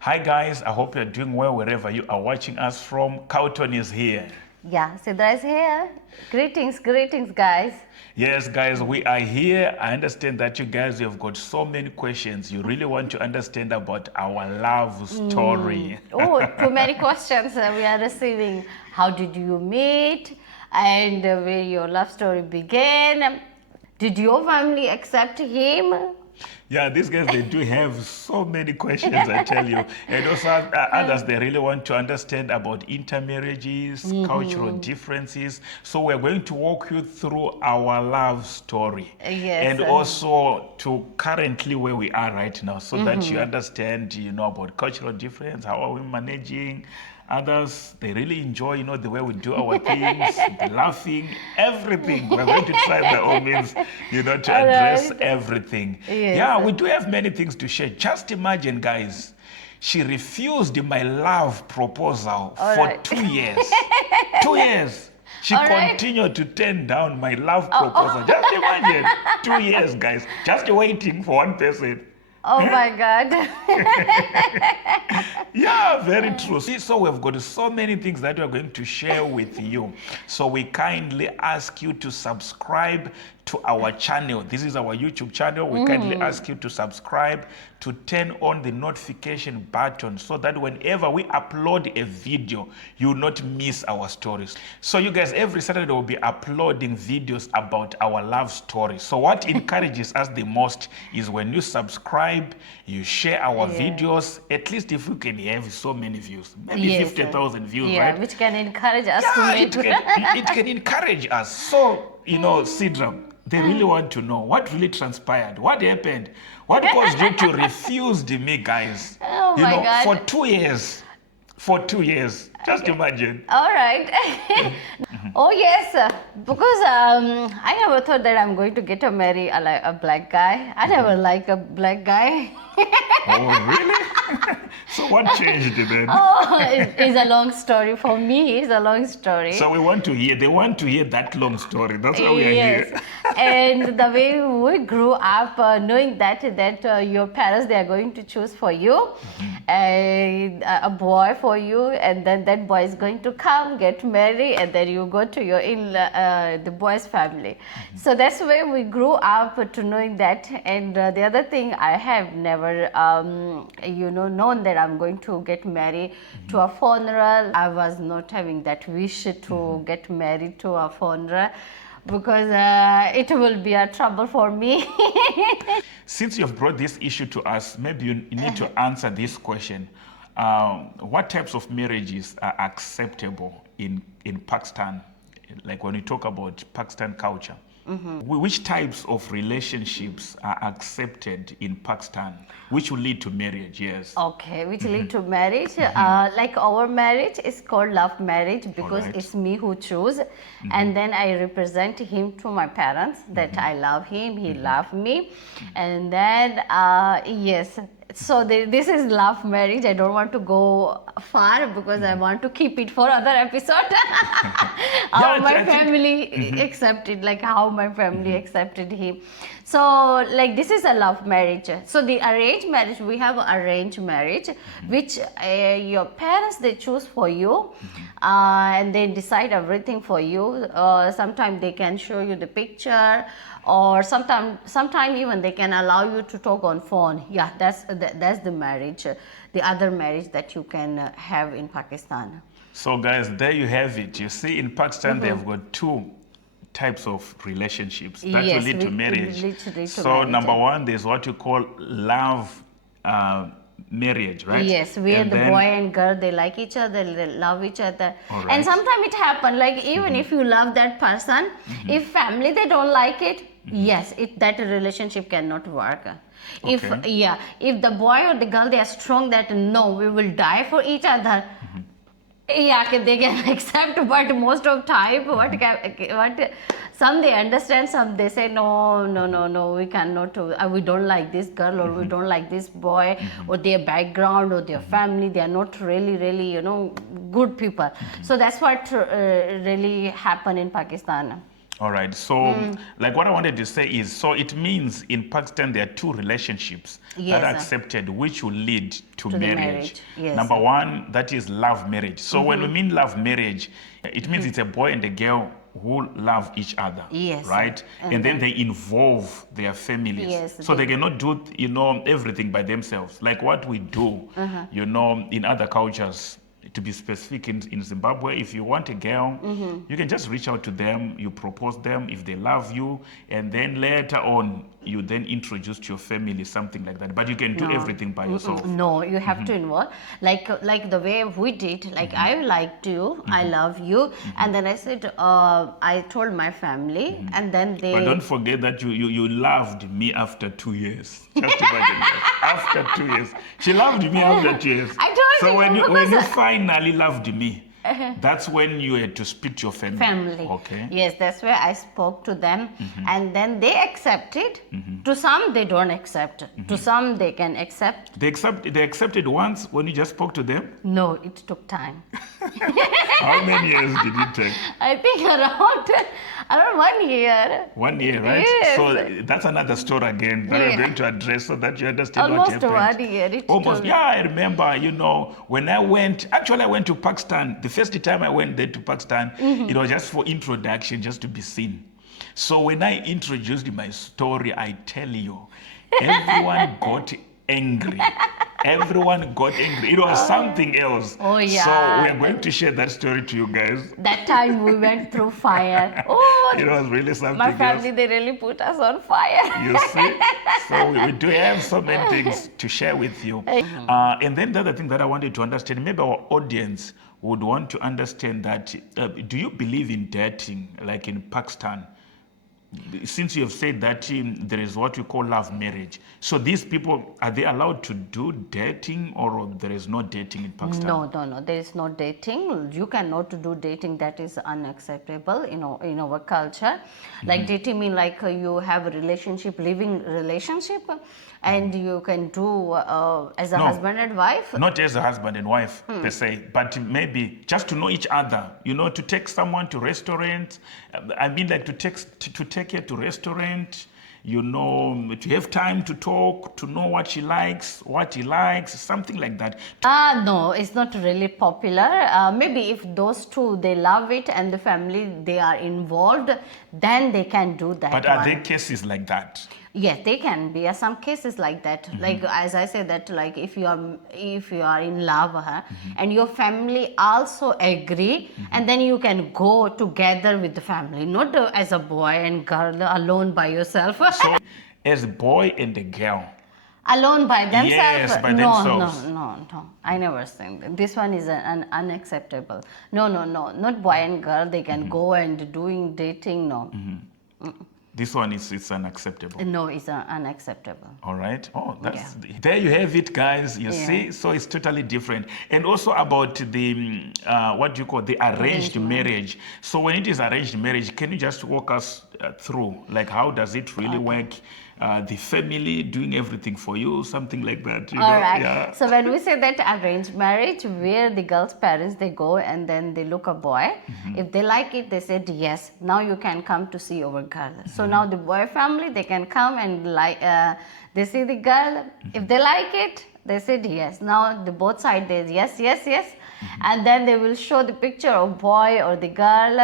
Hi guys, I hope you're doing well wherever you are watching us from. Cowton is here. Yeah, Sidra is here. Greetings, guys. Yes, guys, we are here. I understand that you guys have got so many questions. You really want to understand about our love story. Oh, too many questions we are receiving. How did you meet? And where your love story began? Did your family accept him? Yeah, these guys, they do have so many questions, I tell you. And also others, they really want to understand about intermarriages, cultural differences. So we're going to walk you through our love story. Yes. And also to currently where we are right now, so that you understand, about cultural difference, how are we managing. Others, they really enjoy, the way we do our things, the laughing, everything. We're going to try by all means, to address everything. Yes. Yeah, we do have many things to share. Just imagine, guys, she refused my love proposal for 2 years. 2 years. She continued to turn down my love proposal. Just imagine, 2 years, guys, just waiting for one person. Oh my God. Yeah, very true. See, so we've got so many things that we're going to share with you. So we kindly ask you to subscribe to our channel. This is our YouTube channel. We kindly ask you to subscribe, to turn on the notification button so that whenever we upload a video, you will not miss our stories. So you guys, every Saturday we'll be uploading videos about our love story. So what encourages us the most is when you subscribe, you share our videos, at least if we can have so many views, maybe 50,000 views, right? Which can encourage us to Yeah, make it can encourage us. So, Sidra, they really want to know what really transpired, what happened, what caused you to refuse me, guys. Oh my God. For 2 years. For 2 years. Just imagine. All right. Oh yes, because I never thought that I'm going to get to marry a black guy. I never like a black guy. Oh, really? So what changed then? Oh, it's a long story for me. It's a long story. So they want to hear that long story. That's why we are here. And the way we grew up, knowing that your parents, they are going to choose for you a boy for you, and then that boy is going to come, get married, and then you go to your the boy's family. So that's the way we grew up to knowing that. And the other thing, I have never known that I'm going to get married to a foreigner. I was not having that wish to get married to a foreigner, because it will be a trouble for me. Since you've brought this issue to us, maybe you need to answer this question. What types of marriages are acceptable in Pakistan? Like when we talk about Pakistan culture, which types of relationships are accepted in Pakistan, which will lead to marriage? Yes. Okay, which lead to marriage. Like our marriage is called love marriage, because it's me who choose, and then I represent him to my parents that I love him, he love me, and then yes. So this is love marriage. I don't want to go far because I want to keep it for other episode. How my family accepted, like how my family accepted him. So like this is a love marriage. So the arranged marriage, we have arranged marriage, which your parents, they choose for you, and they decide everything for you. Sometimes they can show you the picture, or sometime even they can allow you to talk on phone. Yeah, that's the marriage, the other marriage that you can have in Pakistan. So guys, there you have it. You see, in Pakistan they have got two types of relationships that will lead to marriage. So number one, there's what you call love marriage, right? Yes, where and the boy and girl, they like each other, they love each other. And sometimes it happens, like even if you love that person, if family, they don't like it, yes, that relationship cannot work. If the boy or the girl, they are strong that no, we will die for each other, yeah, they can accept, but most of time, what some they understand, some they say no, we cannot, we don't like this girl, or we don't like this boy, or their background, or their family, they are not really good people. So that's what really happened in Pakistan. All right. So, like what I wanted to say is, so it means in Pakistan there are two relationships that are Yes. accepted, which will lead to the marriage. marriage, yes. Number one, that is love marriage. So when we mean love marriage, it means it's a boy and a girl who love each other. Yes. Right. And then they involve their families. Yes, So they cannot do, everything by themselves. Like what we do, in other cultures. To be specific, in Zimbabwe, if you want a girl, you can just reach out to them, you propose them if they love you, and then later on, you then introduce to your family, something like that. But you can do everything by yourself. No, you have to involve. Like the way we did, like I liked you, I love you, and then I said, I told my family, and then they. But don't forget that you loved me after 2 years. Just imagine that. After 2 years. She loved me after 2 years. I told so you. when you finally loved me, that's when you had to speak to your family. Okay. Yes, that's where I spoke to them, and then they accepted. To some, they don't accept. To some, they can accept. They accepted once when you just spoke to them? No, it took time. How many years did it take? I think around 1 year. 1 year, right? Yes. So that's another story again that we're going to address so that you understand what happened. Almost 1 year. Almost. Yeah, I remember, when I went to Pakistan, the first time I went there to Pakistan, it was just for introduction, just to be seen. So when I introduced my story, I tell you, everyone got angry. Everyone got angry. It was something else. Oh, yeah. So we're going to share that story to you guys. That time we went through fire. Oh, it was really something my family, else. they really put us on fire. You see? So we do have so many things to share with you. And then the other thing that I wanted to understand, maybe our audience would want to understand that, do you believe in dating, like in Pakistan? Since you have said that there is what we call love marriage. So these people, are they allowed to do dating, or there is no dating in Pakistan? No. There is no dating. You cannot do dating. That is unacceptable, in our culture. Like dating means like you have a relationship, living relationship, and you can do as a husband and wife. Not as a husband and wife per se, but maybe just to know each other. To take someone to restaurant. I mean, like to take her to restaurant. To have time to talk, to know what she likes, what he likes, something like that. No, it's not really popular. Maybe if those two, they love it and the family, they are involved, then they can do that. But are there cases like that? Yes, they can be. Some cases like that. Like as I said that, like if you are in love, and your family also agree, and then you can go together with the family, not as a boy and girl alone by yourself. So, as a boy and a girl. Alone by themselves? Yes, by themselves. No. I never think that. This one is an unacceptable. No. Not boy and girl. They can go and doing dating. No. This one it's unacceptable. No, it's unacceptable. All right. Oh, there you have it, guys. You see, so it's totally different. And also about the what do you call the arranged marriage. So when it is arranged marriage, can you just walk us through, like how does it really work? The family doing everything for you, something like that. All right. Yeah. So when we say that arranged marriage, where the girl's parents, they go and then they look a boy. If they like it, they said yes. Now you can come to see our girl. So now the boy family, they can come and they see the girl. If they like it, they said yes. Now the both sides, they yes. And then they will show the picture of boy or the girl.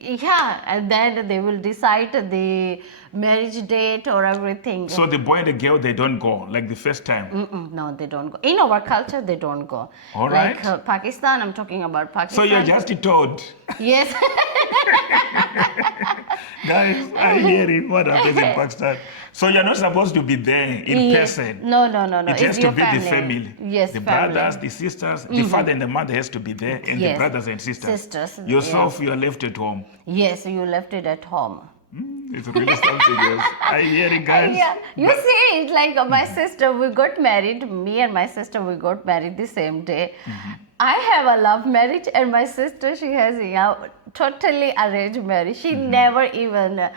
And then they will decide the marriage date or everything. So the boy and the girl, they don't go like the first time? No, they don't go. In our culture, they don't go. All right. Like Pakistan, I'm talking about Pakistan. So you're just told? Yes. Guys, I hear it. What happens in Pakistan? So you're not supposed to be there in person? No. It has to be the family. Yes, the family. brothers, the sisters, the father and the mother has to be there, and the brothers and sisters. Yourself, you are left at home. Yes, you left it at home. It's really something else. I hear it, guys. Yeah. You see, it's like my sister, we got married. Me and my sister, we got married the same day. I have a love marriage, and my sister, she has totally arranged marriage. She never even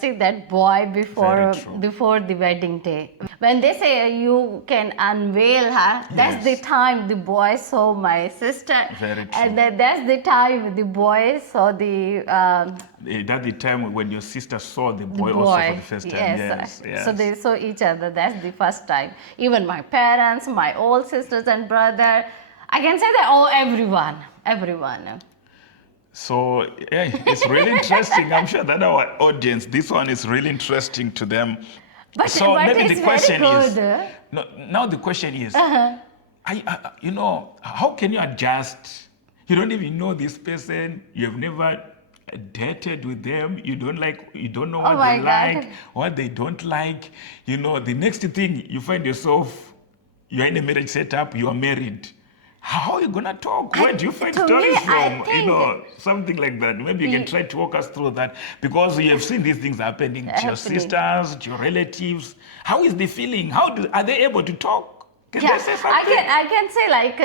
see that boy before the wedding day. When they say you can unveil her, that's the Yes. time the boy saw my sister. Very true. And that's the time the boy saw the That's the time when your sister saw the boy, boy. also for the first time. Yes. Yes. So they saw each other. That's the first time. Even my parents, my old sisters and brother. I can say that everyone. So yeah, it's really interesting. I'm sure that our audience, this one is really interesting to them. But, So but maybe it's the question very is, good. no, now the question is, how can you adjust? You don't even know this person. You have never dated with them. You don't know what my they God. like, what they don't like. The next thing you find yourself, you're in a marriage setup, you are married. How are you gonna talk? Where do you find To me, stories I from? think Something like that. Maybe you can try to walk us through that, because you have seen these things happening to your Happening. sisters, to your relatives. How is the feeling? Are they able to talk? Can yeah, they say something? I can say like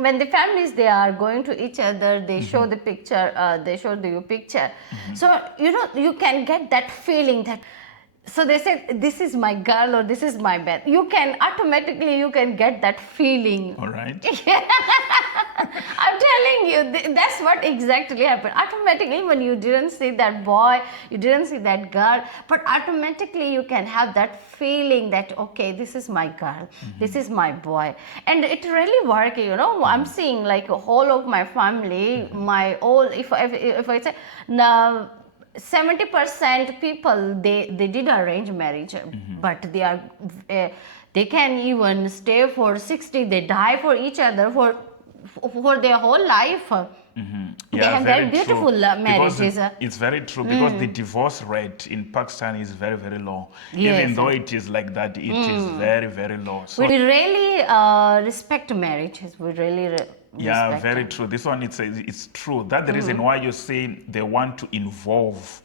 when the families they are going to each other, they show the picture, they show you picture. So you can get that feeling that. So they say this is my girl or this is my Beth. You can get that feeling. All right. I'm telling you, that's what exactly happened. Automatically, when you didn't see that boy, you didn't see that girl, but automatically you can have that feeling that, okay, this is my girl, this is my boy. And it really works, I'm seeing like a whole of my family, my all, if I say, now, 70% people they did arrange marriage, but they can even stay for 60. They die for each other for their whole life. They have very beautiful marriages. Because it's very true, because the divorce rate in Pakistan is very, very low. Yes. Even though it is like that, it is very, very low. So We really respect marriages. We really yeah, respect very them. true. This one, it's true. That's the reason why you say they want to involve,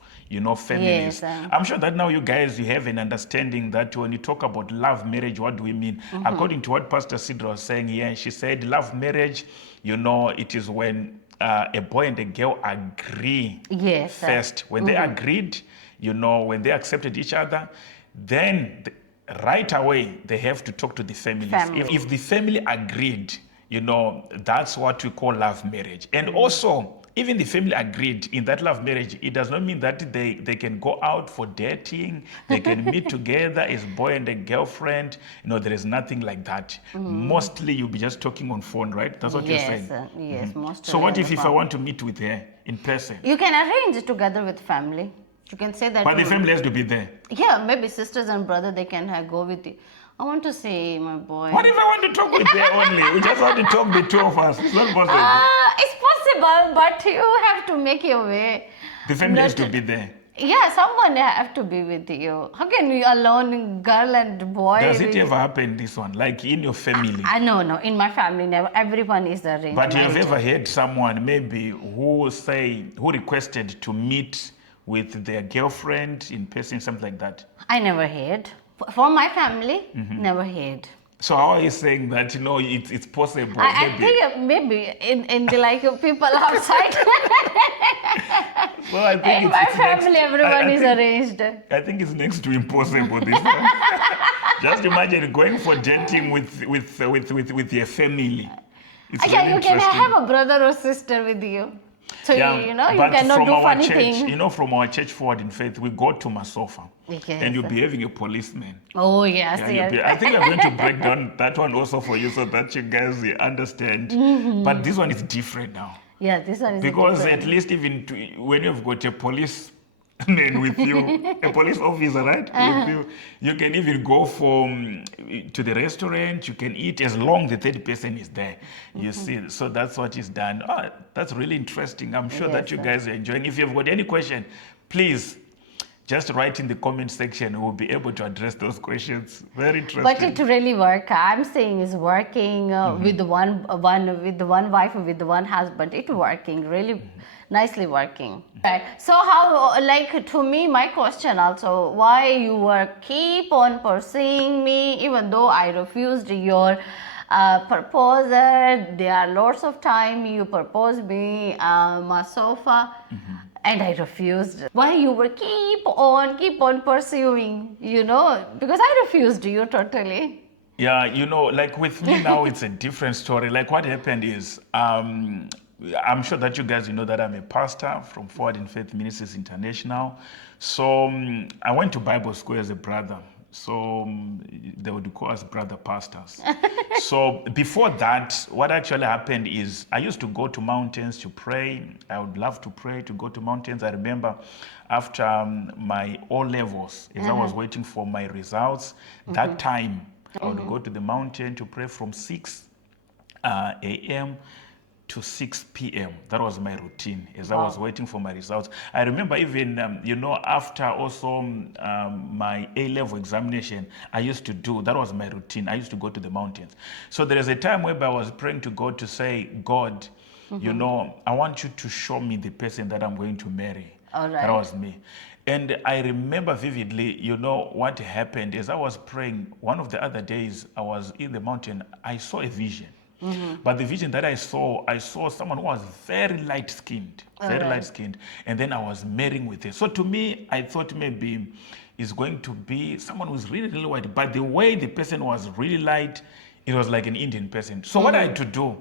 families. Yes, I'm sure that now you guys, you have an understanding that when you talk about love marriage, what do we mean? According to what Pastor Sidra was saying here, she said love marriage, it is when a boy and a girl agree Yes, first. When they agreed, when they accepted each other, then right away they have to talk to the families. Family. If the family agreed, that's what we call love marriage. And also, even the family agreed in that love marriage, it does not mean that they can go out for dating, they can meet together as boy and a girlfriend. There is nothing like that. Mostly you'll be just talking on phone, right? That's what you're saying. Yes, most. So what if I want to meet with her in person? You can arrange together with family. You can say that. But the family has to be there. Yeah, maybe sisters and brother they can go with you. I want to see my boy. What if I want to talk with her only? We just want to talk the two of us. It's not possible. It's possible, but you have to make your way. The family has Not- to be there. Yeah, someone have to be with you. How can you alone, girl and boy? Does it ever happen, this one? Like in your family? No. In my family, never. Everyone is arranged. But you have marriage. ever heard someone maybe who requested to meet with their girlfriend in person, something like that? I never heard. For my family, never heard. So how are you saying that, it's possible? I think maybe in the like people outside. Well, I think In my it's family, next, everyone is think, arranged. I think it's next to impossible, this one. Just imagine going for dating with your family. It's Yeah, really you can interesting. have a brother or sister with you. So you but cannot from do our funny church, things. from our church Forward in Faith, we go to Masofa, Yes. and you'll be having a policeman. Oh yes, Yeah, yes. I think I'm going to break down that one also for you so that you guys understand. But this one is different now. Yeah, this one is Because different. at least even when you've got a policeman with you, a police officer, right? With you, you can even go to the restaurant, you can eat as long the third person is there. You see, so that's what is done. Oh, that's really interesting. I'm sure that Yes, you sir. guys are enjoying. If you've got any question, please just write in the comment section. We'll be able to address those questions. Very interesting. But it really works. I'm saying it's working with the one with the one wife or with the one husband. It's working really nicely working. Right. So how like to me my question also why you were keep on pursuing me even though I refused your proposal. There are lots of time you proposed me my sofa. And I refused. Why you were keep on pursuing, because I refused you totally. Yeah, like with me now, it's a different story. Like what happened is, I'm sure that you guys, that I'm a pastor from Forward in Faith Ministries International. So I went to Bible school as a brother. So they would call us brother pastors. So before that, what actually happened is I used to go to mountains to pray. I would love to pray, to go to mountains. I remember after my O levels, as I was waiting for my results, that time I would go to the mountain to pray from 6 a.m. to 6 p.m. That was my routine as I was waiting for my results. I remember even, after also my A-level examination, I used to do, that was my routine. I used to go to the mountains. So there is a time where I was praying to God to say, God, I want you to show me the person that I'm going to marry. All right. That was me. And I remember vividly, what happened as I was praying. One of the other days, I was in the mountain, I saw a vision. But the vision that I saw someone who was very light-skinned, light-skinned, and then I was marrying with her. So to me, I thought maybe it's going to be someone who's really, really white. But the way the person was really light, it was like an Indian person. So what I had to do,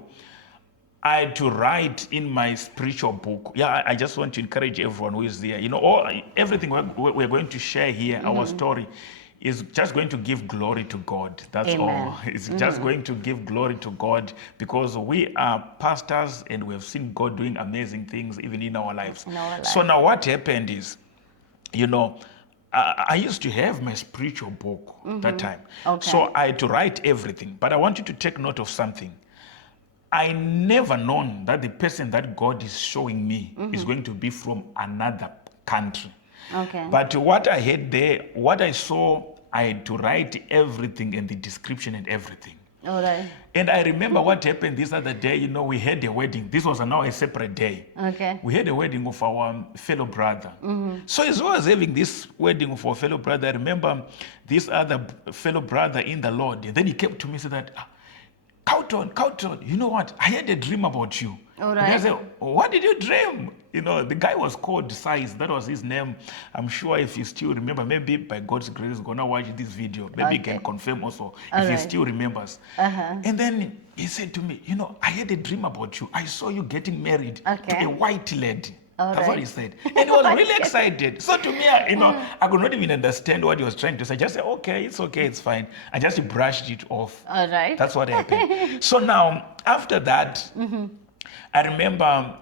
I had to write in my spiritual book. Yeah, I just want to encourage everyone who is there. Everything we're going to share here, our story, is just going to give glory to God. That's all. It's just going to give glory to God because we are pastors and we have seen God doing amazing things even in our lives. So now what happened is, I used to have my spiritual book that time. Okay. So I had to write everything. But I want you to take note of something. I never known that the person that God is showing me is going to be from another country. Okay. But what I had there, what I saw, I had to write everything and the description and everything. All right. And I remember what happened this other day, we had a wedding. This was now a separate day. Okay. We had a wedding of our fellow brother. So as well as having this wedding of our fellow brother, I remember this other fellow brother in the Lord. And then he came to me and said that, Cowton, you know what? I had a dream about you. All And I right. said, what did you dream? The guy was called Size. That was his name. I'm sure if you still remember, maybe by God's grace, he's going to watch this video. Maybe he can confirm also if he still remembers. And then he said to me, I had a dream about you. I saw you getting married to a white lady. That's what he said. And he was really excited. So to me, I could not even understand what he was trying to say. I just said, okay, it's fine. I just brushed it off. All right. That's what happened. So now, after that, I remember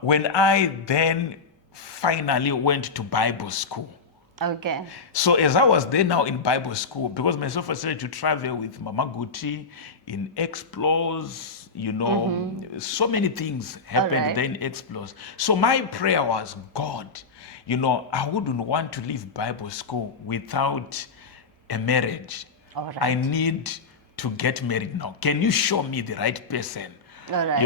when I then finally went to Bible school. Okay. So as I was there now in Bible school, because myself was started to travel with Mama Guti in Explores, so many things happened there in Explores. So my prayer was, God, I wouldn't want to leave Bible school without a marriage. All right. I need to get married now. Can you show me the right person, All right.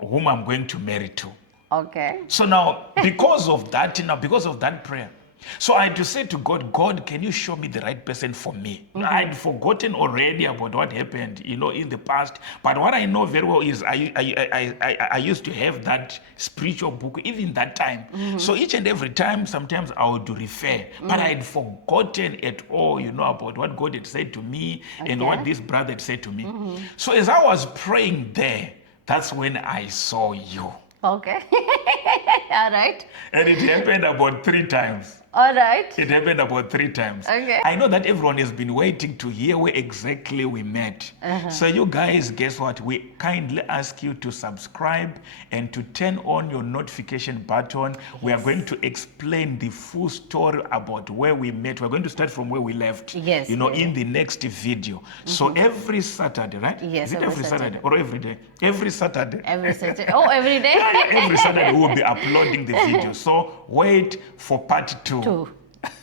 whom I'm going to marry to? Okay. So now, because of that prayer, so I had to say to God, God, can you show me the right person for me? I'd forgotten already about what happened, in the past. But what I know very well is I used to have that spiritual book even that time. So each and every time, sometimes I would refer. But I had forgotten at all, about what God had said to me and what this brother had said to me. So as I was praying there, that's when I saw you. Okay. All right. And it happened about 3 times. All right. It happened about 3 times. Okay. I know that everyone has been waiting to hear where exactly we met. So you guys, guess what? We kindly ask you to subscribe and to turn on your notification button. We are going to explain the full story about where we met. We're going to start from where we left. Yes. In the next video. So every Saturday, right? Yes, Is it every every Saturday or every day? Every Saturday. Every Saturday. Oh, every day? Every Saturday we will be uploading the video. So wait for part 2.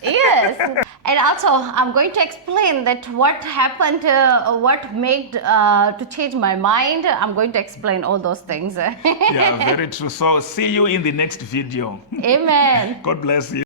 Yes. And also, I'm going to explain that what happened, what made to change my mind. I'm going to explain all those things. Yeah, very true. So see you in the next video. Amen. God bless you.